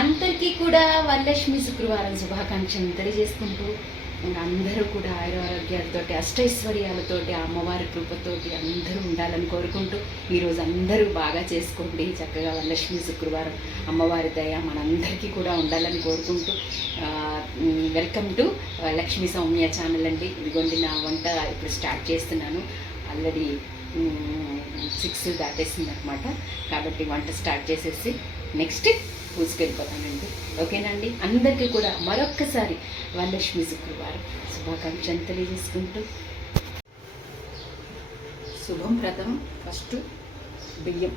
అందరికీ కూడా వరలక్ష్మి శుక్రవారం శుభాకాంక్షలు తెలియజేసుకుంటూ అందరూ కూడా ఆరోగ్యాలతోటి అష్టైశ్వర్యాలతోటి అమ్మవారి కృపతోటి అందరూ ఉండాలని కోరుకుంటూ ఈరోజు అందరూ బాగా చేసుకోండి. చక్కగా వరలక్ష్మి శుక్రవారం అమ్మవారి దయ మనందరికీ కూడా ఉండాలని కోరుకుంటూ welcome to Lakshmi Soumya channel అండి. ఇదిగోండి నా వంట ఇప్పుడు స్టార్ట్ చేస్తున్నాను. ఆల్రెడీ 6 దాటేసింది అనమాట. కాబట్టి వంట స్టార్ట్ చేసేసి నెక్స్ట్ పూజకి వెళ్ళిపోతానండి. ఓకేనండి. అందరికీ కూడా మరొక్కసారి వరలక్ష్మి శుక్రవారం శుభాకాంక్షలు తెలియజేసుకుంటూ శుభం ప్రథం ఫస్ట్ బియ్యం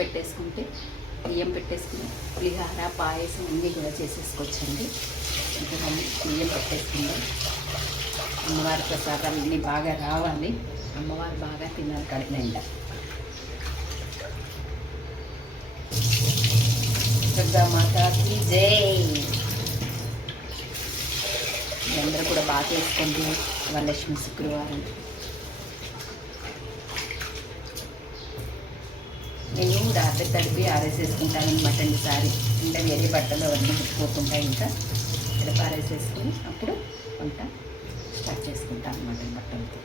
పెట్టేసుకుంటే బియ్యం పెట్టేసుకుని పులిహార పాయసం అన్నీ కూడా చేసేసుకోవచ్చండి. ఇంకా బియ్యం పెట్టేసుకుందాం. అమ్మవారి ప్రసాదాలు అన్నీ బాగా రావాలి. అమ్మవారు బాగా తినాలి కడుపు నిండా. దుర్గా మాతాకి జై. అందరూ కూడా బాగా చేసుకోండి వరలక్ష్మి శుక్రవారం. నేను రాత్రి తడిపి ఆరేసేసుకుంటాను అనమాట అండి. సారీ అంటే వేరే బట్టలు అవన్నీ ముట్టుకోకుండా ఇంకా తడిపి ఆరేసేసుకుని అప్పుడు వంట స్టార్ట్ చేసుకుంటాను అనమాట బట్టలతో.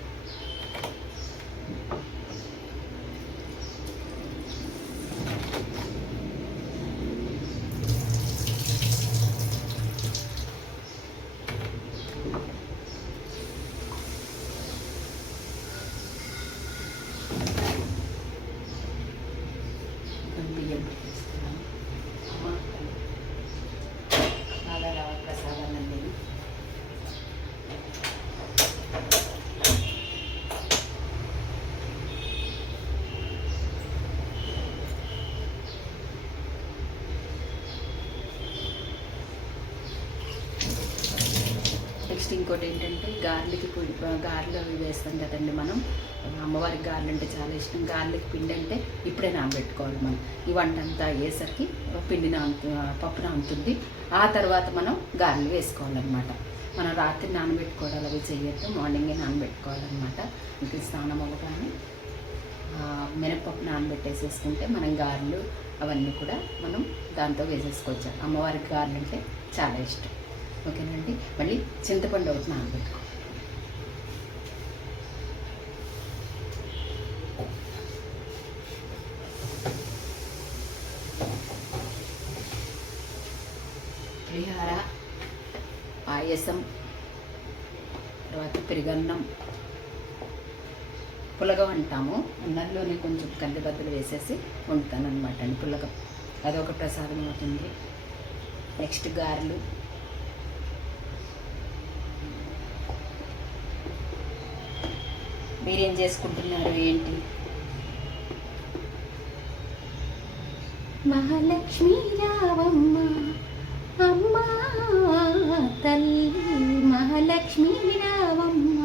బియ్యం పెట్టేస్తున్నాను. బాగా రావాలి ప్రసాదాలన్నీ. నెక్స్ట్ ఇంకోటి ఏంటంటే గారెలు అవి వేస్తాం కదండి మనం. అమ్మవారికి గారెలు అంటే చాలా ఇష్టం. గారెలకి పిండి అంటే ఇప్పుడే నానబెట్టుకోవాలి మనం. ఈ వంట అంతా అయ్యేసరికి పిండి పప్పు నానుతుంది. ఆ తర్వాత మనం గారెలు వేసుకోవాలన్నమాట. మనం రాత్రి నానబెట్టుకోవడాలు అవి చేయొద్దు, మార్నింగే నానబెట్టుకోవాలన్నమాట. ఇంక స్నానం అవ్వగానే మినపప్పు నానబెట్టేసేసుకుంటే మనం గారెలు అవన్నీ కూడా మనం దాంతో వేసేసుకోవచ్చు. అమ్మవారికి గారెలు అంటే చాలా ఇష్టం. ఓకేనండి. మళ్ళీ చింతపండు ఒకటి నానబెట్టుకో. పులిహార పాయసం తర్వాత పెరుగన్నం పులగం అంటాము. అన్నంలోనే కొంచెం కందిబద్దలు వేసేసి వండుతాను అనమాట అండి పులగం. అదొక ప్రసాదం అవుతుంది. నెక్స్ట్ గారెలు. మీరేం చేసుకుంటున్నారు ఏంటి? మహాలక్ష్మి రావమ్మ అమ్మా తల్లి, మహాలక్ష్మి రావమ్మ,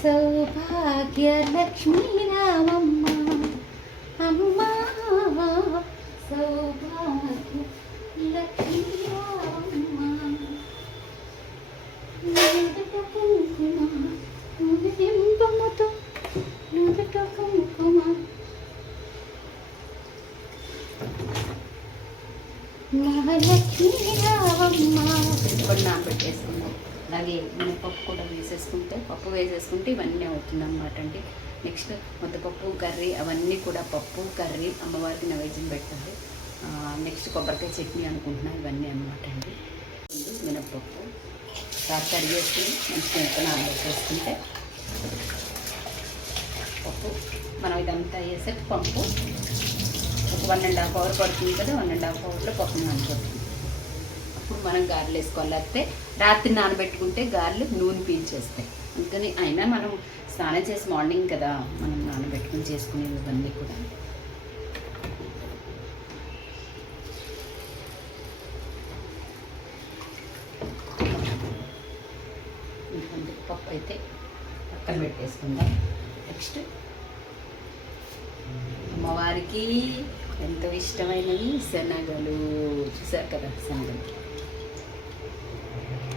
సౌభాగ్య లక్ష్మి రావమ్మ అమ్మా, సౌభాగ్య లక్ష్మి రావమ్మ. నుదుట కుంకుమ నుదుటింపముతో నుదుట కుంకుమ మహాలక్ష్మి రావమ్మ. ఇప్పుడు నానబెట్టేసుకుందాం. అలాగే మినపప్పు కూడా పప్పు వేసేసుకుంటే ఇవన్నీ అవుతుంది అన్నమాట అండి. నెక్స్ట్ ముద్దపప్పు కర్రీ అవన్నీ కూడా పప్పు కర్రీ అమ్మవారికి నైవేద్యం పెట్టాలి. నెక్స్ట్ కొబ్బరికాయ చట్నీ అనుకుంటున్నాను. ఇవన్నీ అన్నమాట అండి. మినపప్పు కడిగేసుకుని మంచిగా నానబెట్టేసుకుంటే పప్పు మనం ఇదంతా వేసేసి పప్పు ఒక 1.5 అవర్ పడుతుంది కదా. 1.5 అవర్లో పప్పు నానబెడుతుంది. అప్పుడు మనం గారెలు వేసుకోవాలి. లేకపోతే రాత్రి నానబెట్టుకుంటే గారెలు నూనె పీల్చేస్తాయి. అందుకని అయినా మనం స్నానం చేసి మార్నింగ్ కదా మనం నానబెట్టుకుని చేసుకునేవి ఇవన్నీ కూడా. పప్పు అయితే పక్కన పెట్టేసుకుందాం. నెక్స్ట్ అమ్మవారికి ఎంతో ఇష్టమైనవి శనగలు. చూసారు కదా శనగలు.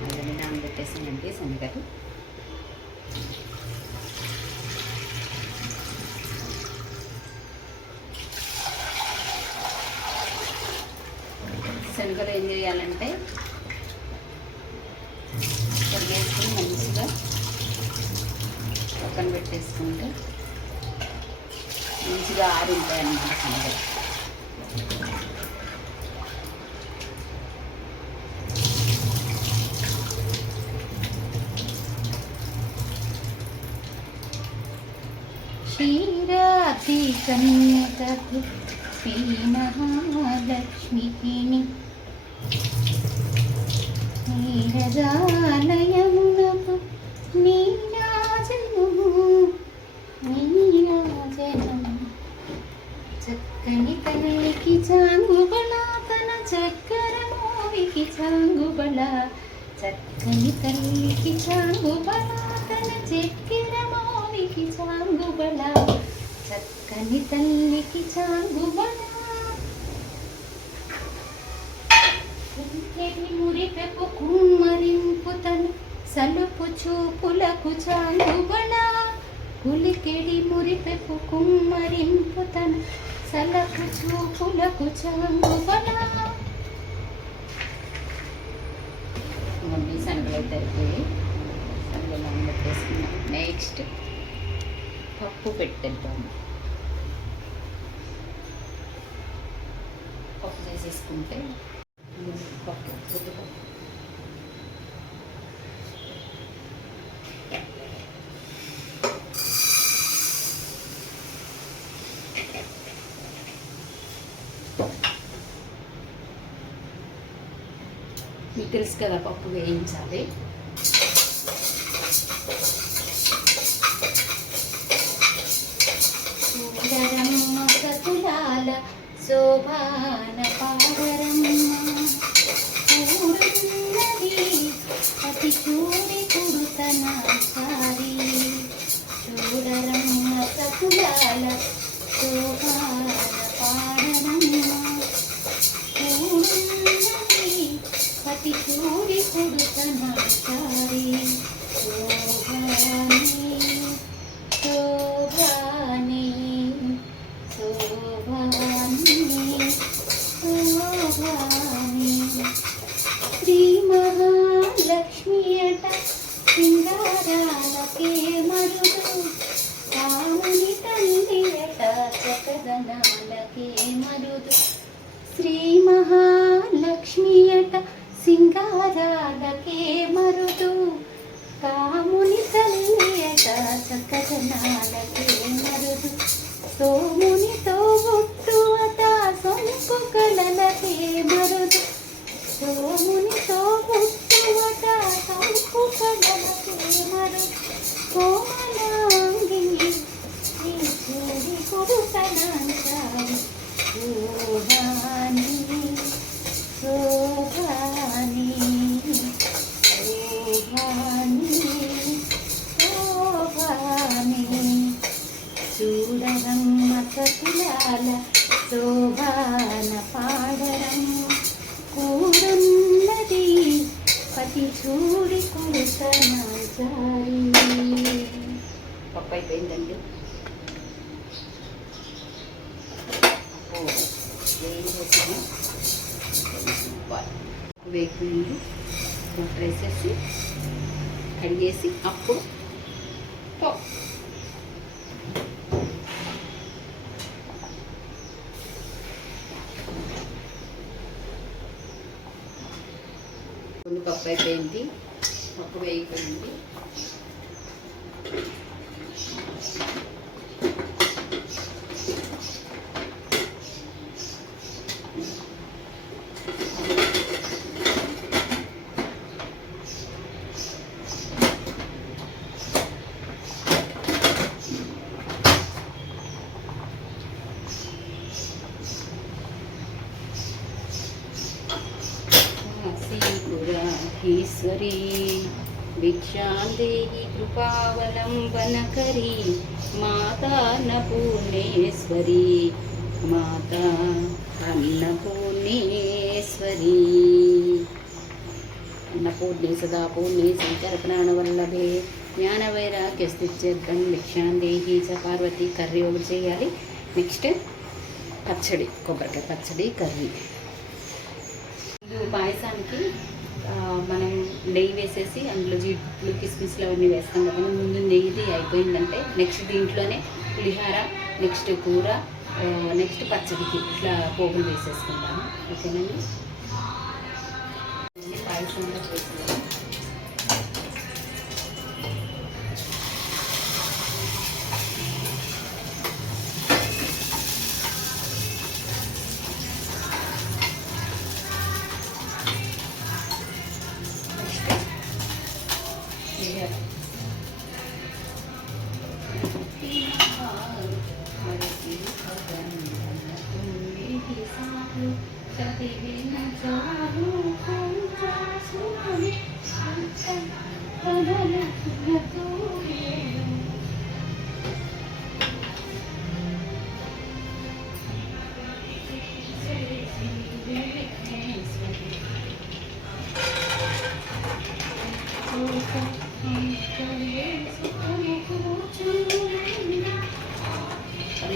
అవన్నీ నానబెట్టేసానండి శనగలు. శనగలు ఏం చేయాలంటే కడిగేసుకుని మంచిగా పక్కన పెట్టేసుకుంటే మంచిగా ఆరుంటాయి అన్నమాట శనగలు. క్షీరాతి కన్యకకు శ్రీ మహాలక్ష్మికి నీరజాలయమునకు నీరాజనము నీరాజనము చక్కని తల్లికి చాంగుబళ తన చక్కర మోవికి చాంగుబళ చక్కని తల్లికి చాంగుబళ తన చక్కెర మోవికి చాంగుబళ చక్కని తల్లికి చాంగుబళ మురిపెపు కుమ్మరింపు తను సలుపు చూపులకు చాంగుబళ పులికెడి మురిపెపు కుమ్మరింపు తను సలపు చూపులకు చాంగుబళ. మమ్మీ శనగలు అయితే అయిపోయి శనగలు నానబెట్టేసుకున్నాం. నెక్స్ట్ పప్పు పెట్టేద్దాము. పప్పు చేసేసుకుంటే పప్పు ఉద్దిపప్పు మీకు తెలుసు కదా పప్పు వేయించాలి. చూడరమ్మ సతులాల శోభాన పాడరమ్మ కూడున్నది అతి చూడి కుడుతన సారి చూడరమ్మ సతులాల శోభాన పాడరమ్మ కూడున్నది అతి చూడి కుడుతన సారి శోభాని శోభాని శోభాని శోభాని శ్రీ మహాలక్ష్మి అట సింగారాలకే మరుడు కాముని తల్లి అట చకదనాలకే మరుదు శ్రీ మహాలక్ష్మి అట సింగారాలకే మరుదు కాముని తల్లి అట చకదనాలకే మరుదు సోమునితో బొట్టు అట సొంపు కళలకే మరుదు సోమునితో బొట్టు అట సొంపు కళలకే మరుదు కోమలాంగి శ్రీ చూడి కొడుకనాంచారి శోభాని శోభాని శోభాని శోభాని చూడరమ్మ సతులాల శోభాన పాడరమ్మ కూడున్నది పతి చూడి కొడుతన జారి. పప్పు అయిపోయిందండి. వేగుంది వాటర్ వేసేసి కడిగేసి అప్పుడు పప్పు పప్పు అయిపోయింది. పప్పు వేగిపోయింది. ఈశ్వరీ భిక్షాందేహి కృపావలంబనకరీ మాతా అన్నపూర్ణేశ్వరీ మాతా అన్నపూర్ణేశ్వరీ అన్నపూర్ణే సదా పూర్ణే శంకర ప్రాణవల్లభే జ్ఞానవైరాగ్యస్థిత్యర్థం భిక్షాందేహి చ పార్వతి. కర్రీ ఒకటి చేయాలి. నెక్స్ట్ పచ్చడి, కొబ్బరికాయ పచ్చడి కర్రీ. ఇది పాయసానికి మనం నెయ్యి వేసేసి అందులో జీడిపప్పులు కిస్మిస్లు అవన్నీ వేస్తాం కదా. ముందు నెయ్యిది అయిపోయిందంటే నెక్స్ట్ దీంట్లోనే పులిహార, నెక్స్ట్ కూర, నెక్స్ట్ పచ్చడికి ఇట్లా పోగులు వేసేసుకుంటాము. ఓకేనండి. పాయసంలో వేసుకుంటాం.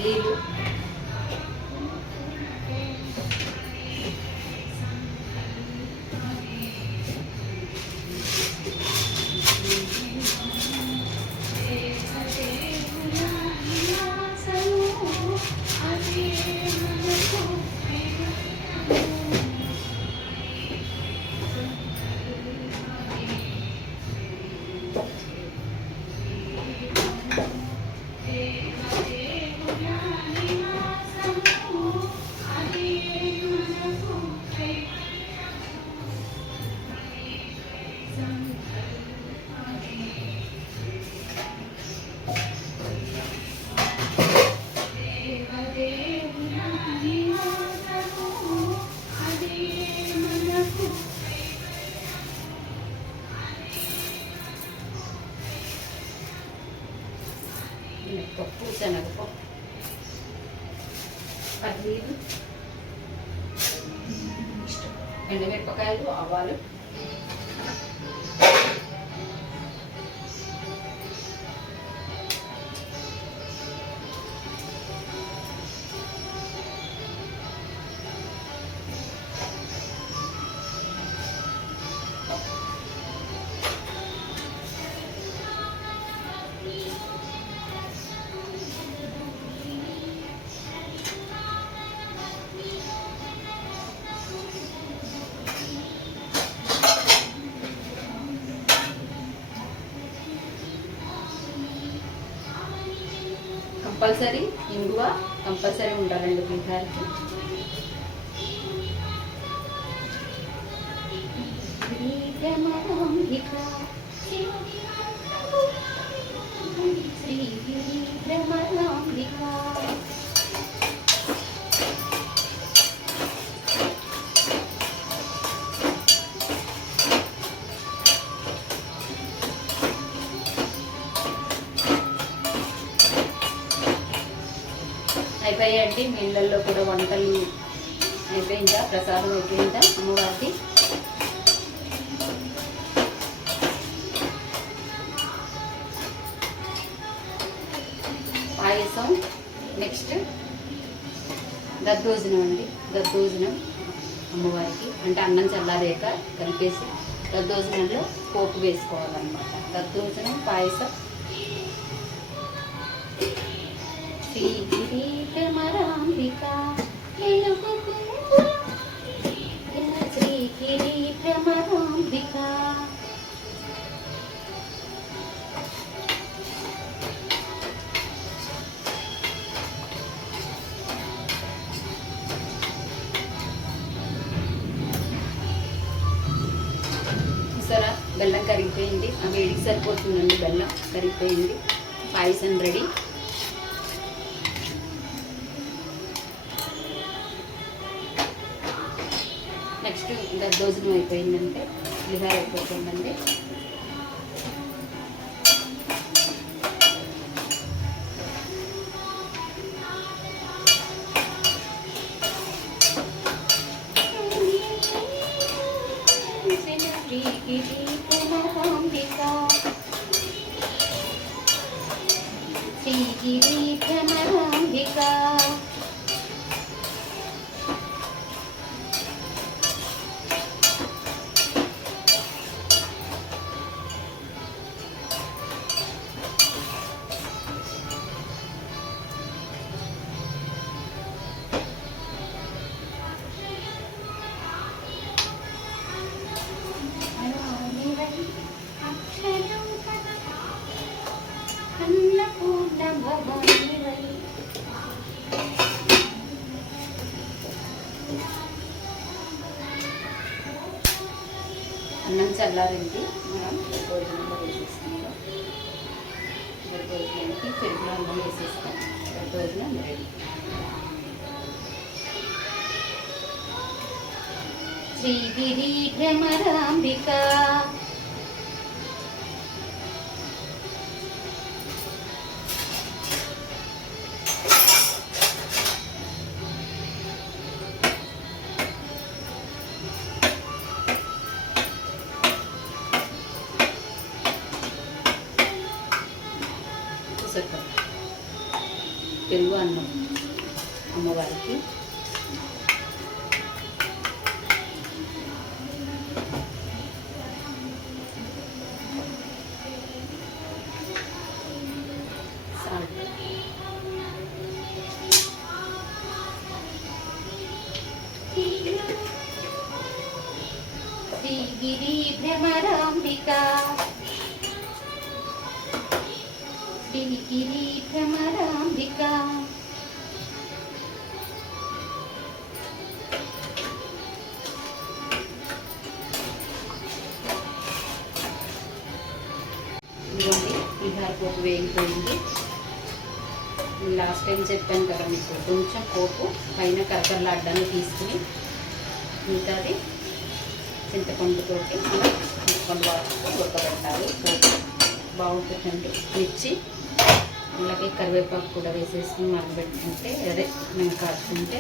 రీలు పప్పు, శనగపప్పు, పల్లీలు, ఎండుమిరపకాయలు, ఆవాలు, కంపల్సరీ ఇంగువ కంపల్సరీ ఉండాలండి పులిహారకి. అయిపోయాయండి. మీ ఇళ్ళల్లో కూడా వంటలు అయిపోయిందా? ప్రసాదం అయిపోయిందా అమ్మవారికి? పాయసం, నెక్స్ట్ దద్దోజనం అండి. దద్దోజనం అమ్మవారికి అంటే అన్నం చల్లారేక కలిపేసి దద్దోజనంలో పోపు వేసుకోవాలన్నమాట. దద్దోజనం, పాయసం. శ్రీగిరీశమరాంబికా శ్రీగిరీశమరాంబికా చూసారా, బెల్లం కరిగిపోయింది. ఆ వేడికి సరిపోతుందండి. బెల్లం కరిగిపోయింది. పాయసం రెడీ. నెక్స్ట్ దద్దోజనం అయిపోయిందంటే పులిహార అయిపోతుందండి. అన్నం చల్లారింది, మనం భోజనంలో వేసేసుకుంటాం. భోజనానికి పెరుగులో అన్నం వేసేస్తాం. భోజనం రెడీ. శ్రీగిరి భ్రమరాంబిక పెరుగు అన్నం అమ్మవారికి. శ్రీగిరి భ్రమరాంబిక శ్రీగిరి భ్రమరాంబిక ఇదిగోండి పులిహార పోపు వేగిపోయింది. లాస్ట్ టైం చెప్పాను కదా మీకు, కొంచెం పోపు పైన కరకరలాడ్డానికి తీసుకుని మిగతాది చింతపండుతోటి చింతపండు వాటర్తో ఉడకబెట్టాలి. పోపు బాగుంటుందండి. మిర్చి అలాగే కరివేపాకు కూడా వేసేసుకుని మరగబెట్టుకుంటే, అదే మేము కాచుకుంటే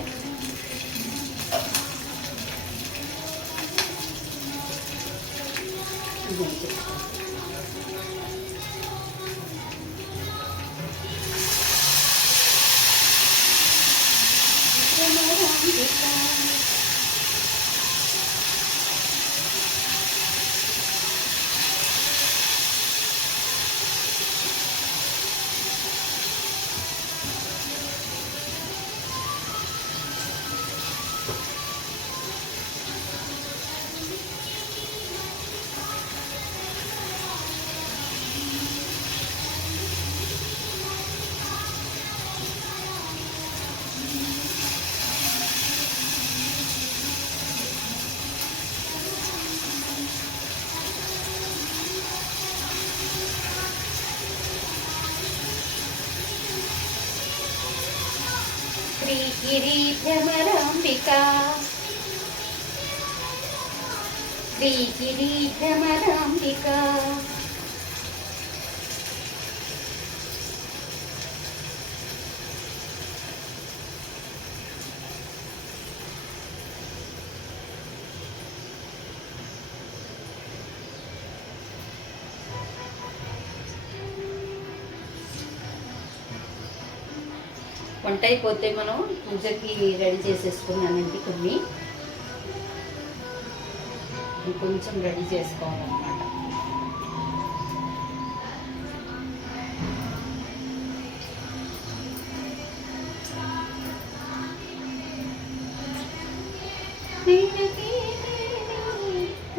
శ్రీగిరి భ్రమరాంబిక శ్రీగిరి భ్రమరాంబిక వంట అయిపోతే మనం పూజకి రెడీ చేసేసుకున్నానండి. కొంచెం రెడీ చేసుకోవాలన్నమాట.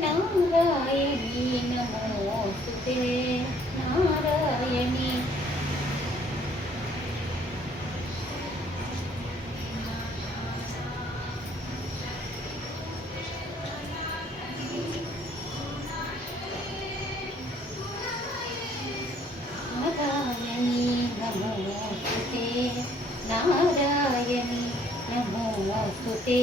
నారాయణీ నమోస్తుతే నారాయణీ నమోస్తుతే నారాయణి నమోస్తుతే.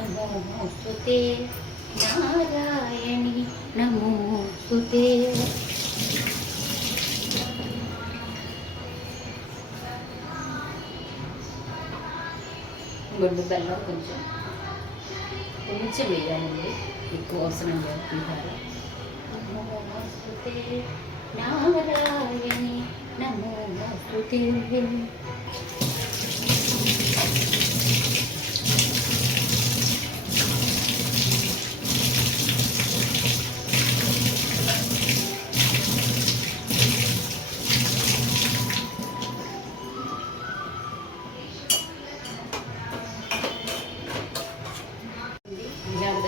నమోస్తుతే నారాయణి నమోస్తుతే. గొడ్డు బెల్లం కొంచెం వేయాలండి, ఎక్కువ అవసరం లేదు. పులిహార నమోస్తుతే నారాయణి నమోస్తుతే.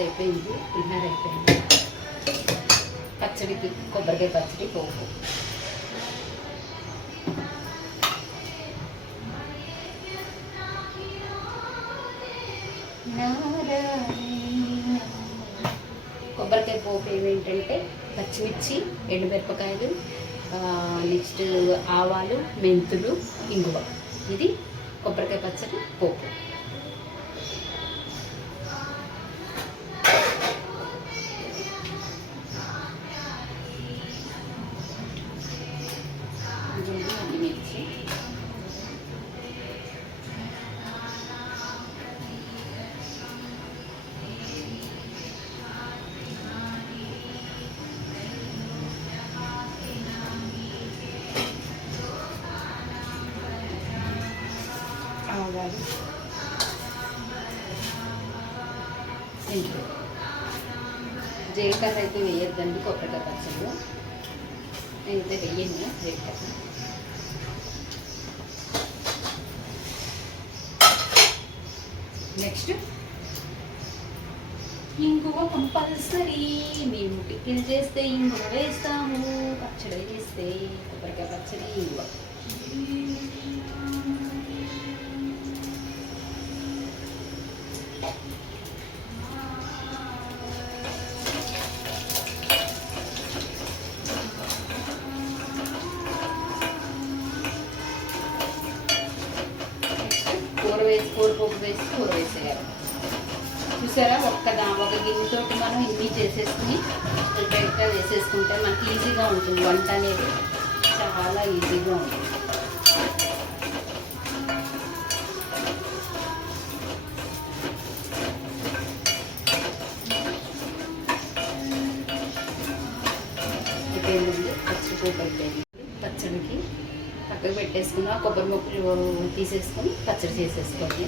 అయిపోయింది, పులిహోర అయిపోయింది. పచ్చడికి కొబ్బరికాయ పచ్చడి పోపు. కొబ్బరికాయ పోపు ఏమేంటంటే పచ్చిమిర్చి, ఎండుమిరపకాయలు, నెక్స్ట్ ఆవాలు, మెంతులు, ఇంగువ. ఇది కొబ్బరికాయ పచ్చడి పోపు. మిర్చి, ఆవాలు, జీలకర్ర అయితే వేయొద్దండి కొబ్బరికాయ పచ్చడిలో. నేనైతే వెయ్యను జీలకర్ర. నెక్స్ట్ ఇంగువ కంపల్సరీ. మేము టిక్కిలు చేస్తే ఇంగువ వేస్తాము, పచ్చడి చేస్తే కొబ్బరికాయ పచ్చడి ఇంగువ. కూరపోపు వేసి కూర వేసేయాలి. చూసారా, ఒక గిన్నెతోటి మనం ఇన్ని చేసేసుకుని డైరెక్ట్గా వేసేసుకుంటే మనకి ఈజీగా ఉంటుంది. వంట అనేది చాలా ఈజీగా ఉంటుంది. అయిపోయిందండి పచ్చడి పోపు అయిపోయింది. పచ్చడికి పక్కకు పెట్టేసుకున్న కొబ్బరి ముక్కలు తీసేసుకొని పచ్చడి చేసేసుకోండి.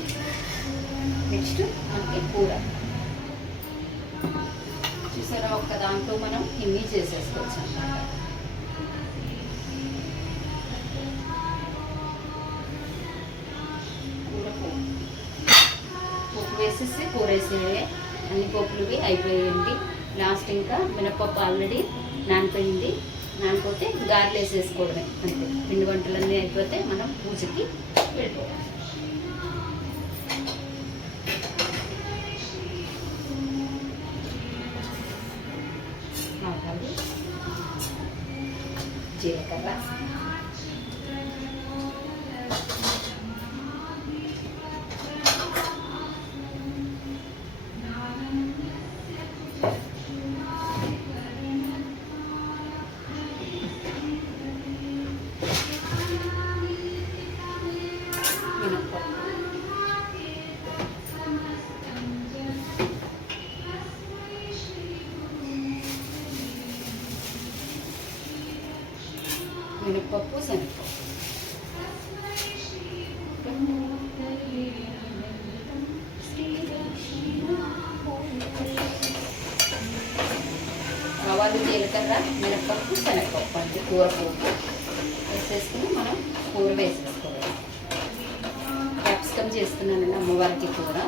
నెక్స్ట్ మనకి కూర చూసారా, ఒక్క దాంట్లో మనం ఇన్ని చేసేసుకోవచ్చు అన్నమాట. కూర పోపు వేసేసి కూర వేసేవే అన్ని పోపులువి అయిపోయాయండి. లాస్ట్ ఇంకా మినపప్పు ఆల్రెడీ నానిపోయింది. నానిపోతే గారెలు వేసేసుకోవడమే అంతే. పిండి వంటలన్నీ అయిపోతే మనం పూజకి వెళ్ళిపోవాలి. ఆవాలు, జీలకర్ర, మినపప్పు, శనగపప్పు. ఆవాలు, జీలకర్ర, మినపప్పు, శనగపప్పు అంటే కూర పోపు వేసేసుకుని మనం కూర వేసేసుకోవాలి. క్యాప్సికమ్ చేస్తున్నానండి అమ్మవారికి కూర.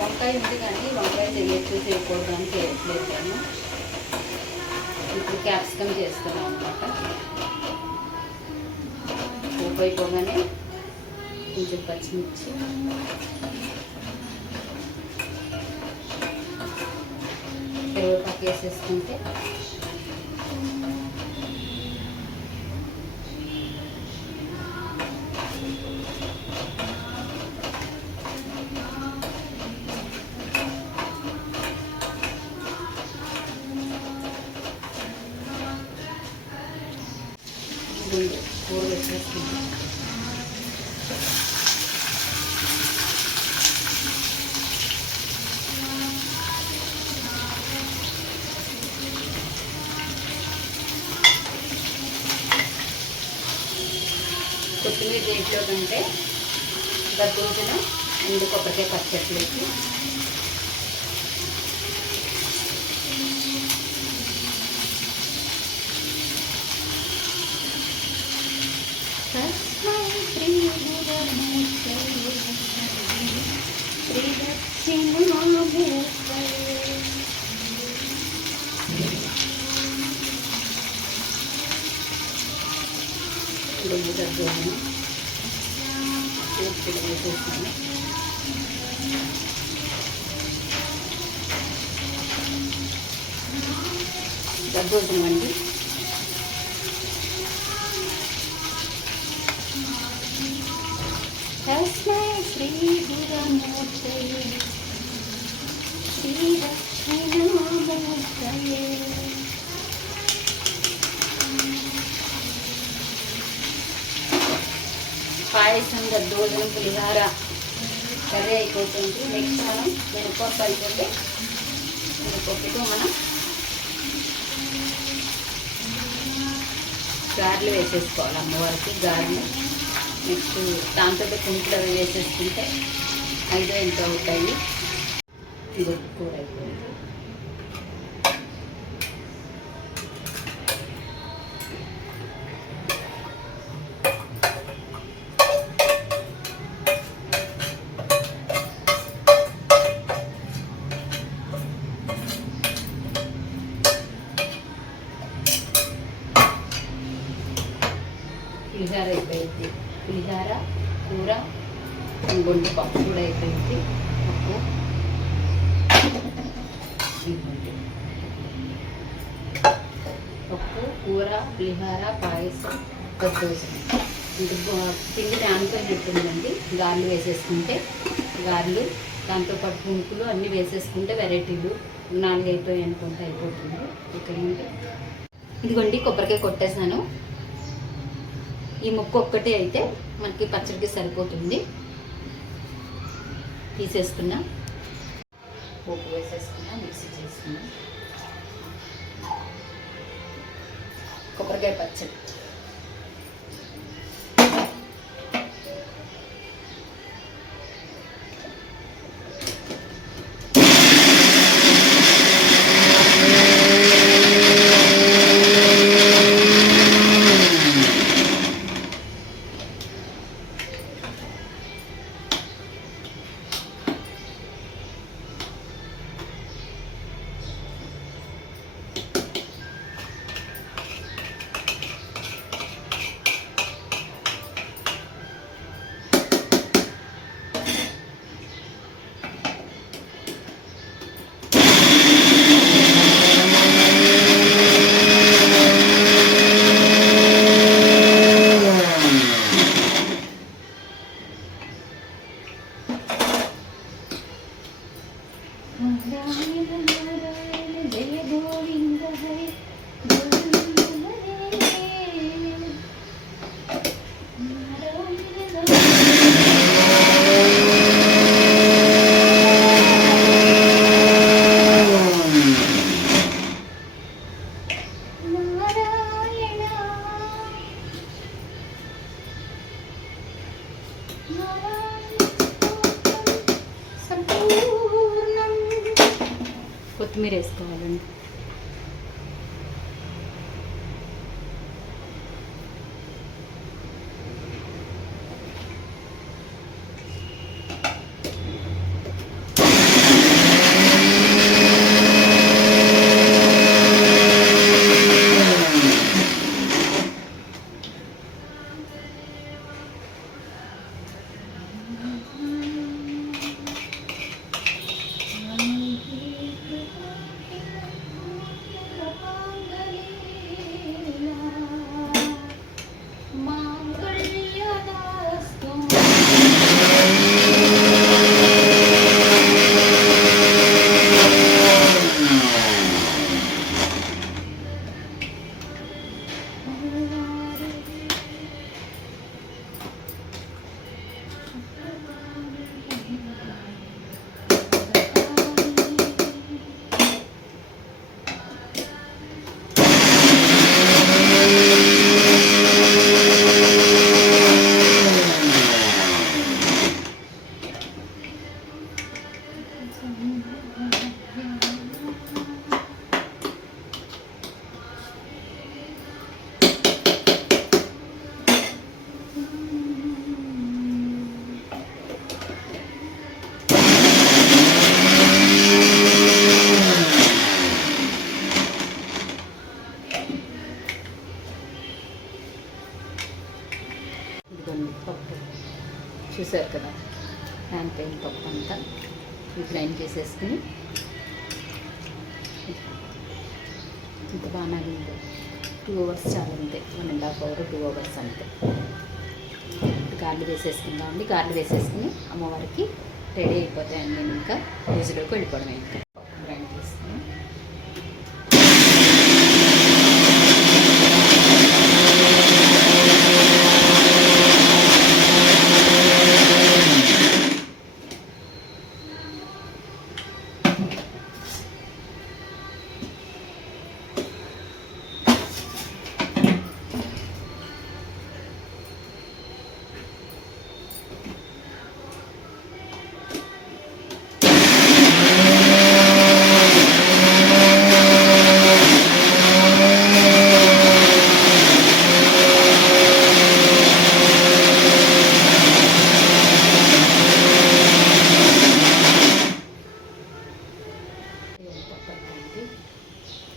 వంకాయ ఉంది కానీ వంకాయ చేయకూడదు అని చేయట్లేదు నేను. ఇప్పుడు క్యాప్సికమ్ చేస్తున్నాం అన్నమాట. పోపు అయిపోగానే కొంచెం పచ్చిమిర్చి, కరివేపాకు వేసేసుకుంటే కూర వేసేసుకుంటాం. కొత్తిమీర దేంట్లో కంటే దద్దోజన ఎండు కొబ్బరికాయ పచ్చట్లేసి శ్రీ దద్దోజనం పూర్తిగా వేసేస్తాను. దద్దోజనం అండి. తస్మై శ్రీ గురుమూర్తయే శ్రీ దక్షిణామూర్తయే. పాయసం, దద్దోజనం, పులిహార కర్రీ అయిపోతుంది. నెక్స్ట్ మనం మినపప్పు అయిపోతే మినపప్పుతో మనం గారెలు వేసేసుకోవాలి. అమ్మవారికి గారెలు. నెక్స్ట్ దాంతో కుంకులు అవి వేసేసుకుంటే 5 ఎంత అవుతాయి. ఇది కూర అయిపోయింది. పులిహార అయిపోయింది. పులిహార, కూర, ఇంకొంచెం పప్పు కూడా అయిపోయింది. పప్పు పప్పు, కూర, పులిహార, పాయసం, దద్దోజనం. ఇంకా పిండి నానిపోయినట్టుందండి. గారెలు వేసేసుకుంటే గారెలు, దాంతోపాటు పుంకులు అన్నీ వేసేసుకుంటే వెరైటీలు 4 అయిపోయాయి అనుకుంటే అయిపోతుంది. ఓకేనండి. ఇదిగోండి కొబ్బరికాయ కొట్టేసాను. ఈ ముక్క ఒక్కటే అయితే మనకి పచ్చడికి సరిపోతుంది. తీసేసుకున్నా, పోపు వేసేసుకున్నా, మిక్సీ చేసుకున్నా. కొబ్బరికాయ పచ్చడి. కొత్తిమీర వేసుకోవాలండి. గ్రైండ్ చేసేసుకుని ఇంత బాగా 2 hours చాలా అంతే, 1.5 hour 2 hours అంతే. గార్లు వేసేసుకుందామండి. గార్లు వేసేసుకుని అమ్మవారికి రెడీ అయిపోతాయండి. నేను ఇంకా పూజలోకి వెళ్ళిపోవడం ఇంకా గ్రైండ్ చేసుకుని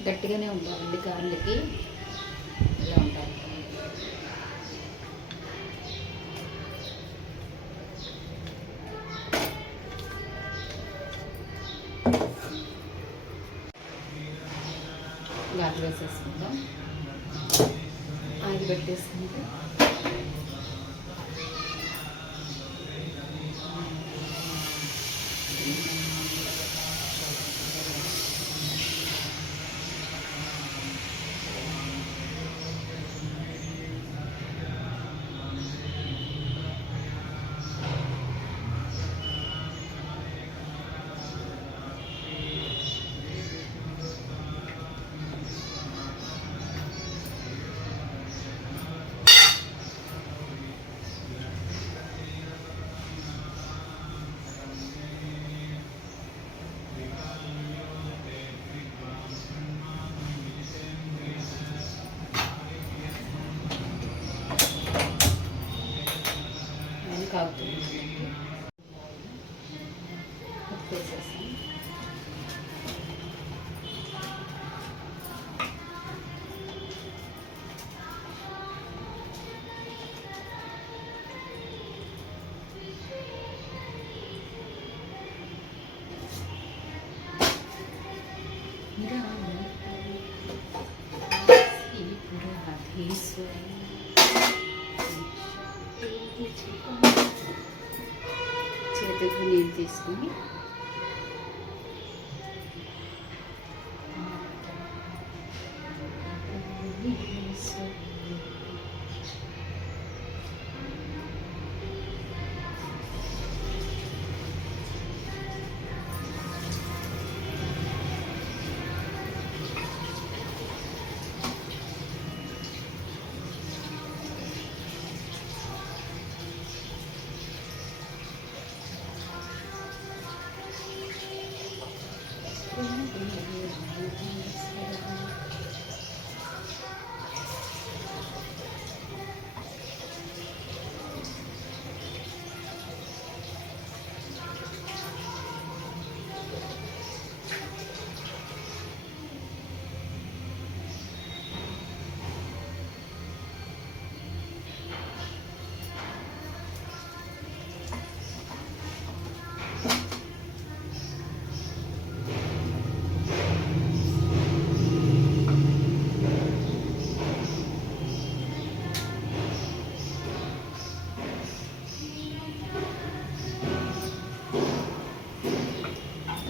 గట్టిగానే ఉండాలండి. గార్లకి ఇలా ఉండాలి. గార్లు వేసేసుకుందాం. ఆయిల్ పెట్టేసుకుంటే కాగుతుంది. వేసేసాం. చేతికి నీళ్ళు తీసుకుని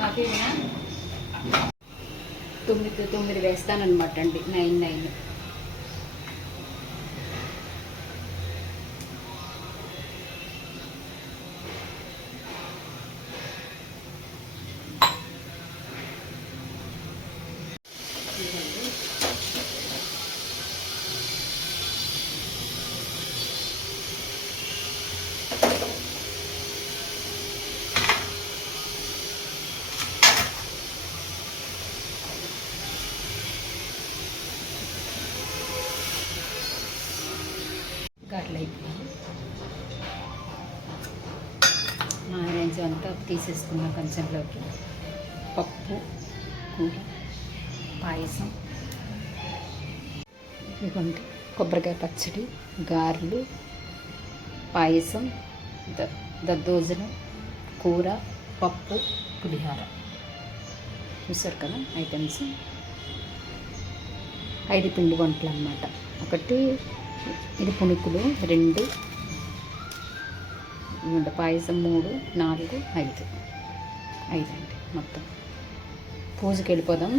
కాఫీనా 9 వేస్తానమాట అండి. 9. గార్లు అయిపోయింది. మా ఆరెంజ్ అంతా తీసేసుకున్న కంచంలోకి పప్పు, కూర, పాయసం, ఇదిగోండి కొబ్బరికాయ పచ్చడి, గారెలు, పాయసం, దద్దోజనం, కూర, పప్పు, పులిహార. చూసారు కదా ఐటమ్స్. 5 పిండి వంటలు అన్నమాట. ఒకటి ఇది పునుకులు, 2 పాయసం, 3, 4, 5 అండి మొత్తం. పూజకి వెళ్ళిపోదాం.